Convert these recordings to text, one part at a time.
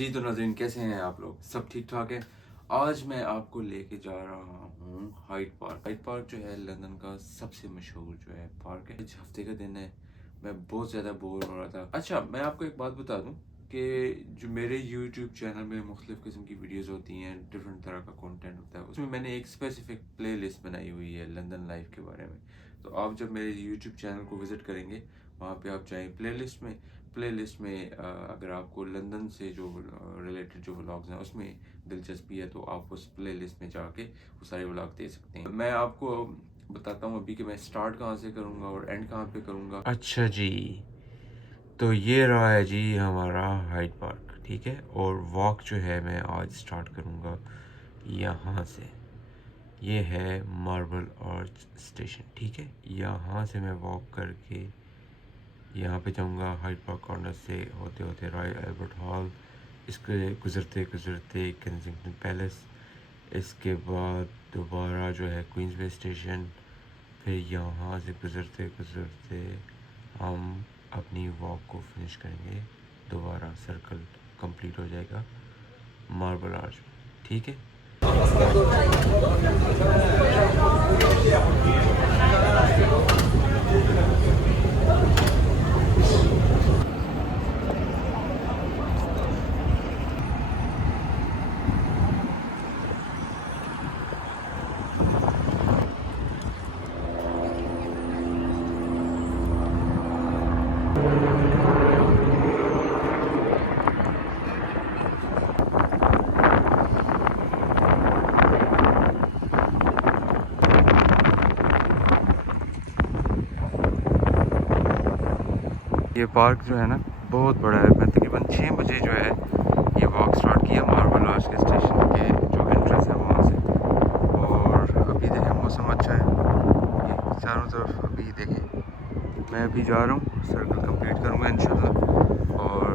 जी तो नाज़रीन, कैसे हैं आप लोग? सब ठीक ठाक है। आज मैं आपको लेके जा रहा हूँ हाइड पार्क। हाइड पार्क जो है लंदन का सबसे मशहूर जो है पार्क है। आज हफ्ते का दिन है, मैं बहुत ज़्यादा बोर हो रहा था। अच्छा, मैं आपको एक बात बता दूँ कि जो मेरे यूट्यूब चैनल में मुख्तलिफ़ किस्म की वीडियोस होती हैं, डिफरेंट तरह का कंटेंट होता है, उसमें मैंने एक स्पेसिफिक प्ले लिस्ट बनाई हुई है लंदन लाइफ के बारे में। तो आप जब मेरे यूट्यूब चैनल को विज़िट करेंगे, वहाँ पे आप जाएँ प्ले लिस्ट में अगर आपको लंदन से जो रिलेटेड जो व्लॉग्स हैं उसमें दिलचस्पी है तो आप उस प्ले लिस्ट में जाके वो सारे व्लॉग दे सकते हैं। मैं आपको बताता हूँ अभी कि मैं स्टार्ट कहाँ से करूँगा और एंड कहाँ पे करूँगा। अच्छा जी, तो ये रहा है जी हमारा हाइड पार्क, ठीक है। और वॉक जो है मैं आज स्टार्ट करूँगा यहाँ से। ये है मार्बल आर्च स्टेशन, ठीक है। यहाँ से मैं वॉक करके यहाँ पे जाऊँगा हाइड पार्क कॉर्नर से होते होते रॉयल एल्बर्ट हॉल, इसके गुज़रते गुज़रते केंसिंगटन पैलेस, इसके बाद दोबारा जो है क्वींसवे स्टेशन, फिर यहाँ से गुज़रते गुज़रते हम अपनी वॉक को फिनिश करेंगे। दोबारा सर्कल कंप्लीट हो जाएगा मार्बल आर्च, ठीक है। ये पार्क जो है ना बहुत बड़ा है। मैं तकरीबन 6 बजे जो है ये वॉक स्टार्ट किया मार्बल आर्च के स्टेशन के जो एंट्रेंस है वहाँ से। और अभी देखें मौसम अच्छा है, ये चारों तरफ अभी देखें। मैं अभी जा रहा हूँ, सर्कल कंप्लीट करूँगा इंशाल्लाह। और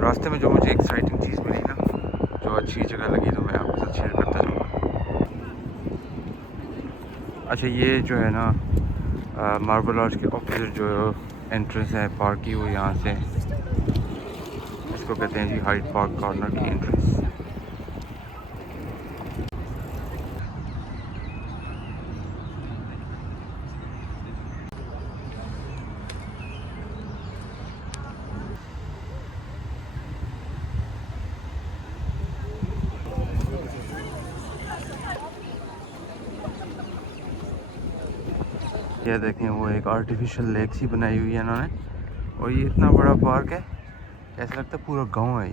रास्ते में जो मुझे एक्साइटिंग चीज़ मिली ना, जो अच्छी जगह लगी, तो मैं आपके साथ शेयर करता जाऊँगा। अच्छा, ये जो है ना मार्बल आर्च के ऑपोजिट जो एंट्रेंस है पार्क की, वो यहाँ से, इसको कहते हैं जी हाइड पार्क कॉर्नर की एंट्रेंस। ये देखें, वो एक आर्टिफिशियल लेक सी बनाई हुई है इन्होंने। और ये इतना बड़ा पार्क है, ऐसा लगता है पूरा गांव है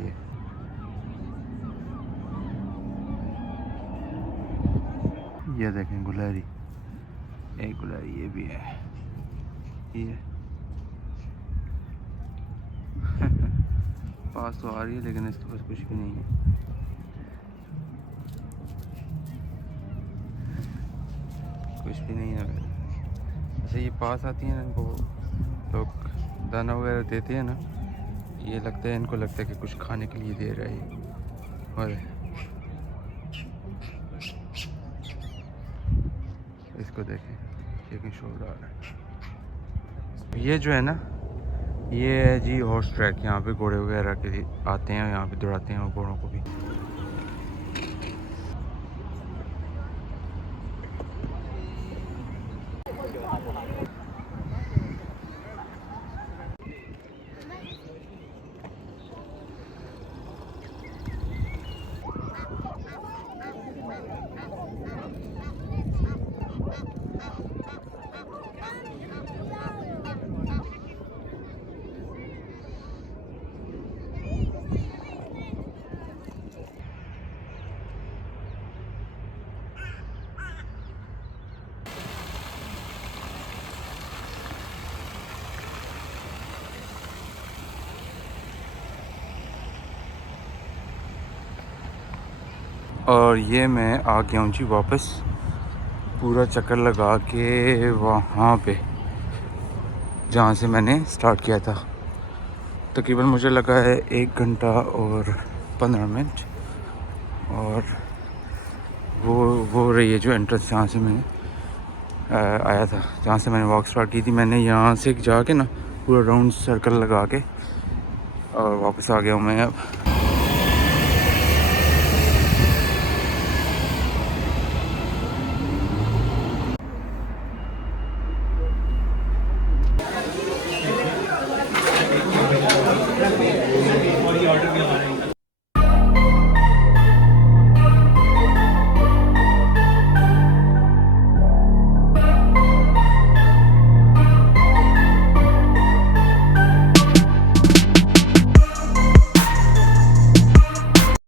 ये देखें गुलहरी, एक गुलहरी ये भी है, ये पास तो आ रही है लेकिन इसके पास कुछ भी नहीं है, कुछ भी नहीं है। अच्छा, ये पास आती है ना, इनको लोग दाना वगैरह देते हैं ना, ये लगता है, इनको लगता है कि कुछ खाने के लिए दे रहा है ये। और इसको देखें, चिकन शोर आ रहा है। ये जो है ना, ये है जी हॉर्स ट्रैक। यहाँ पे घोड़े वगैरह के लिए आते हैं, यहाँ पे दौड़ाते हैं घोड़ों को भी। और ये मैं आ गया हूँ जी वापस, पूरा चक्कर लगा के वहाँ पे जहाँ से मैंने स्टार्ट किया था। तकरीबन मुझे लगा है 1 घंटा और 15 मिनट। और वो रही है जो एंट्रेंस जहाँ से मैं आया था, जहाँ से मैंने वॉक स्टार्ट की थी। मैंने यहाँ से जाके ना पूरा राउंड सर्कल लगा के और वापस आ गया हूँ मैं अब।